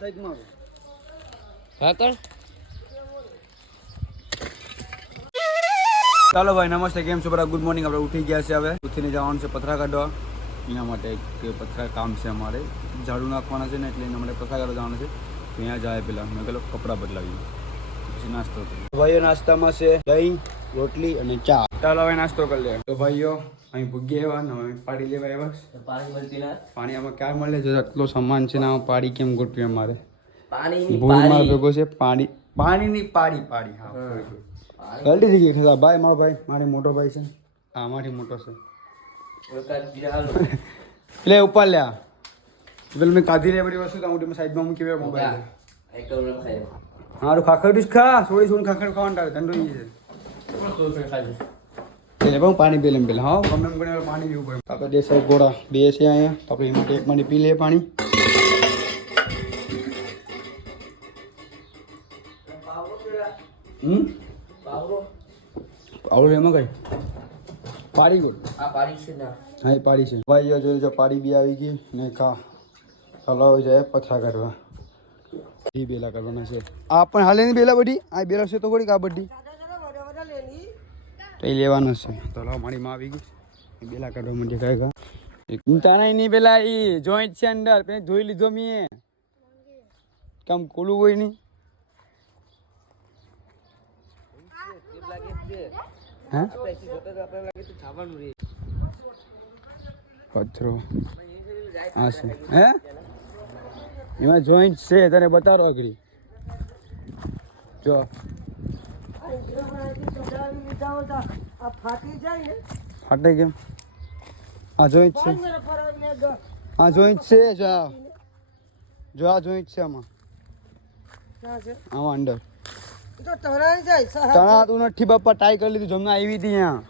ચાલો ભાઈ નમસ્તે, કેમ છો? Good morning. આપણે ઉઠી ગયા છે, હવે ઉઠીને જવાનું છે પથરા કાઢવા. એના માટે એક પથરા કામ છે અમારે, ઝાડુ નાખવાના છે ને, એટલે એના માટે પથરા કાઢવા જવાનું છે. તો અહીંયા જાય પહેલાં મેં પેલો કપડાં બદલાવી પછી નાસ્તો કરીએ. ભાઈઓ નાસ્તામાં છે દહીં, રોટલી અને ચા. ચાલો હવે નાસ્તો કરી લે. તો ભાઈઓ અહીં ભૂગી આવ્યા ને હવે પાડી લેવા આવ્યા. પાણી મળતી ના, પાણી આમાં ક્યાં મળે છે? આટલો સામાન છે ને આમાં પાડી કેમ ગોઠવી? અમારે પાણી ભેગો છે પાણીની પાડી. હા ગલતી થઈ ગઈ ખરા ભાઈ. મારો ભાઈ મારી મોટો ભાઈ છે, હા મારી મોટો છે. એટલે ઉપર લ્યા પેલું મેં કાઢી લે બધી વસ્તુ તો સાઈડમાં મૂકી દે મોબાઈલ. હારું ખાખર ખા સોળી સોળી ખાખર ખાવાનું ઠંડુ છે. એટલે હું પાણી પી લઉં પેલા. હા ગમે ગમે પાણી પીવું પડે. આપણે દેસાઈ ગોળા બે છે અહીંયા, તો આપણે એમાંથી એક માંથી પી લઈએ પાણી. આવડું એમાં કઈ પાડી ગયું? હા એ પાડી છે ભાઈ. જોઈ જો પાડી બી આવી ગઈ ને. ચાલો જાય પથરા કાઢવા. એ બેલા કરવાના છે. આ પણ હાલે ની બેલા બધી આ બેલા છે તો થોડીક આ બધી તો એ લેવાનો છે. તો મારી માં આવી ગઈ બેલા કાઢવા માંડે. કાંઈ તાણા નહીં પેલા એ જોઈન્ટ છે અંદર પેલા ધોઈ લીધો મેં. કામ ખોલું હોય નહીં. પથરો હા છે હે એમાં જોઈન્ટ છે. તને બતાવો આગળ જો ફાટે કેમ? આ જોઈન્ટ છે, આ જોઈન્ટ છે. જો આ જોઈન્ટ છે આમાં, આમાં અંદર તણા તું નથી બાપા. ટ્રાય કરી લીધું જમના આવી હતી અહીંયા.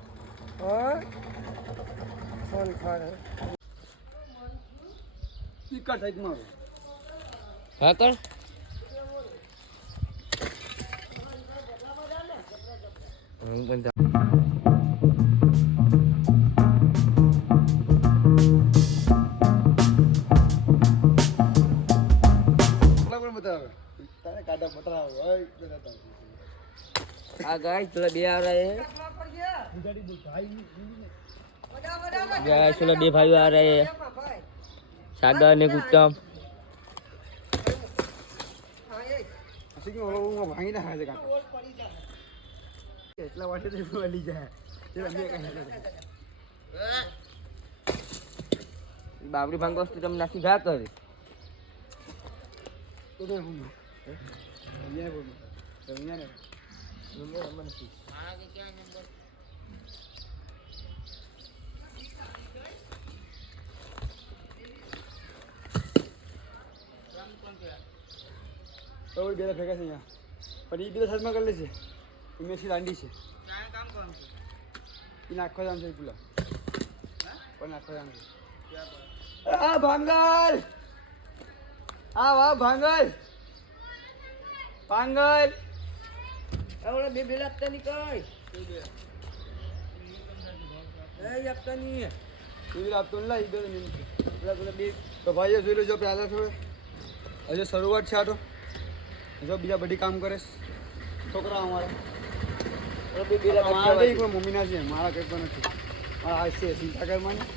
બે ભાઈઓ आ रहे हैं, सागर ने उत्तम. બાબરી ભાંગો તમે નાખી ઘા કરી ભેગા છે અહીંયા. પણ એ બીજા સાઈડમાં કરી લેશે. એ મેસી દાંડી છે. એ નાખવા જામ છે પેલા પણ નાખવા જામ છે. આ ભાંગલ, આ વાહ ભાંગલ ભાંગલ. આવડે બે બેલા આપતા ની કઈ આપતા ની આપતો ને બે. તો ભાઈઓ જોઈ લો જો પહેલા થોડે હજુ શરૂઆત છે. આ તો જો બીજા બધી કામ કરે છોકરા અમારા. મમ્મીના છે, મારા કંઈ પણ નથી. મારા આ છે ચિંતા કરવાની.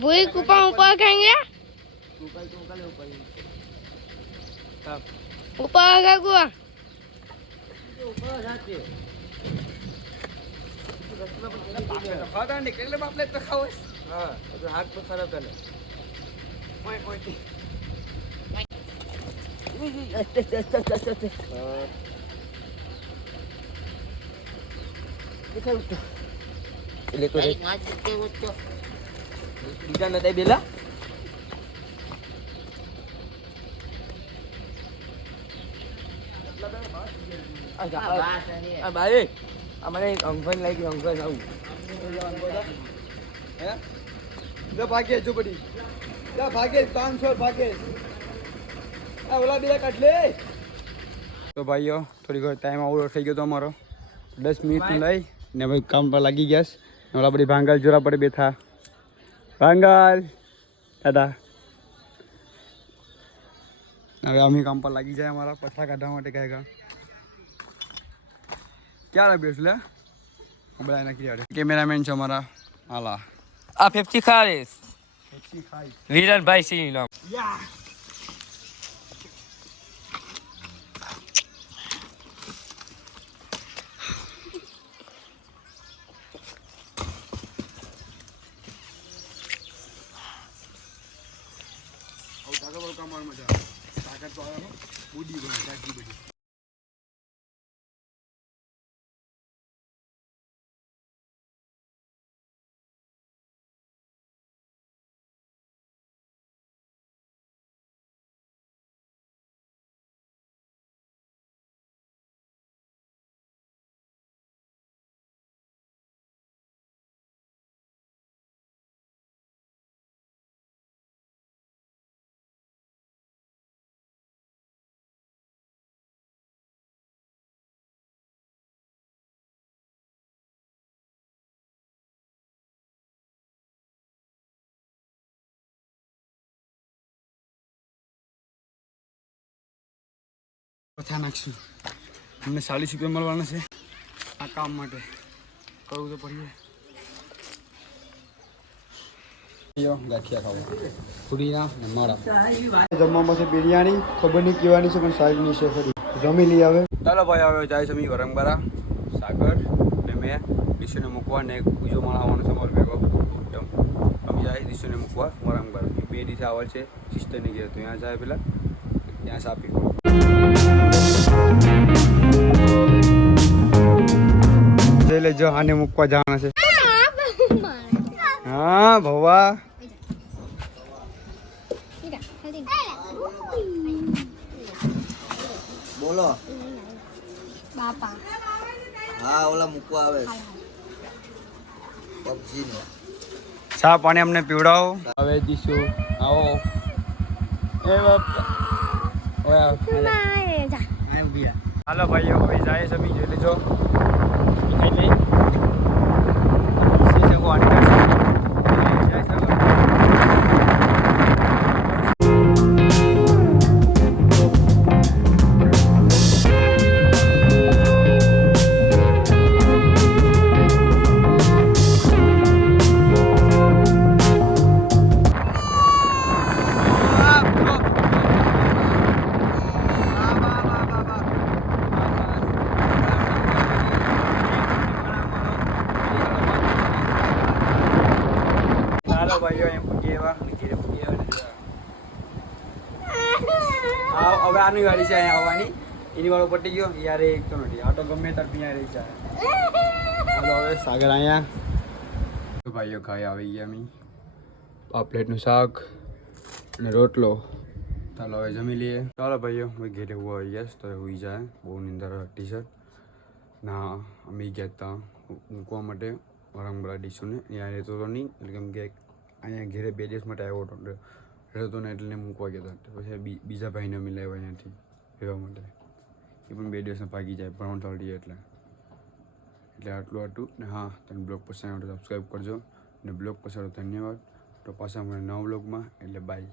भूई ऊपर ऊपर खाएंगे ऊपर आगा गुआ निकले बापले तो खाओ. हाँ हाथ पर खराब कर બીજા નતા બેલા ભાઈ અમારે એક અંકલ લઈ ગયું અંકલ આવું હે જો ભાગે જો બડી જા ભાગે 500 ભાગે આ ઓલા બે કાઢ લે તો ભાઈઓ થોડી ઘર ટાઈમ આવો થઈ ગયો તો અમારો 10 મિનિટ લઈ ને ભાઈ કામ પર લાગી ગયા છે ઓલા બધી ભાંગલ જોરા પર બેઠા ભાંગલ દાદા હવે અમે કામ પર લાગી જાય અમારા પથરા કાઢવા માટે કહેગા ક્યારે બેસ લે બધા નાખી દે કેમેરામેન છે અમારા હાલા આ 50 ખારીસ ખાઈ વિરનભાઈ સિંહ નામ યા પથા નાખશું અમને 40 રૂપિયા મળવાના છે આ કામ માટે કરવું તો પડીએ ગાંઠિયા ખાવા પૂરીના ને મારા જમવામાં છે બિરયાની ખબર નહીં કેવાની છે પણ સાહેબની છે ખરી જમી લઈ આવે ચાલો ભાઈ હવે જાય છે મી વરંગબારા સાગર ને મેં ડીશુને મૂકવા ને એક બીજો માણસ આવવાનો છે મારો ભેગો અમે જાય ડીશુને મૂકવા વરંગબારા 2 દિવસે આવલ છે સિસ્ટરની ઘેર તો ત્યાં જાય પેલા ત્યાં સાપી ले जो आने मुक्का जाना से हाँ भवा બોલો બાપા હા ઓલા મૂકવા આવે પબજી નો ચા પાણી અમને પીવડાવો હવે દીશું આવો એ બાપા ઓયા આય ઉભી હાલો ભાઈઓ હવે જાય સમી જોઈ લેજો ખાઈ લઈ સીસે કો અંડર જાય સર ભાઈઓ એમ પૂગેવા ઘેરે પૂગેવા હવે આની વાળી છે અહીંયા આવવાની એની વાળો પટી ગયો યાર એક તો નથી આ તો ગમે તાર ત્યાં રહી જાય હાલો હવે સાગર અહીંયા તો ભાઈઓ ખાઈ આવી ગયા મી આ પ્લેટનું શાક અને રોટલો ચાલો હવે જમી લઈએ ચાલો ભાઈઓ મેં ઘેરે હું આવી ગયા તો હોઈ જાય બહુ નિંદર ટી શર્ટ ના અમે ગયા હતા મૂકવા માટે વરંગબરા ડીશુને ત્યાં રહેતો તો નહીં એટલે કેમ કે અહીંયા ઘેરે 2 દિવસ માટે આવ્યો હતો રહેતો ને એટલે મૂકવા ગયા હતા પછી બીજા ભાઈને અમે લાવ્યા અહીંયાથી રહેવા માટે એ પણ 2 દિવસમાં ભાગી જાય ભણવા ચાલતી એટલે આટલું ને હા તમે બ્લોગ પસંદ આવે તો સબસ્ક્રાઈબ કરજો ને બ્લોગ પસંદ આવે ધન્યવાદ તો પાછા મને નવા બ્લોગમાં એટલે બાય